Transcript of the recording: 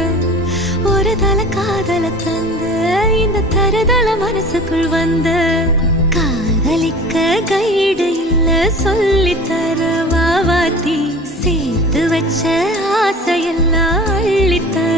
வந்து ஒரு தல காதல தந்த இந்த தருதல மனசுக்குள் வந்து காதலிக்க கைடு இல்ல சொல்லி தர வாவாத்தி சேர்த்து வச்ச ஆசையெல்லாம் அள்ளித்தர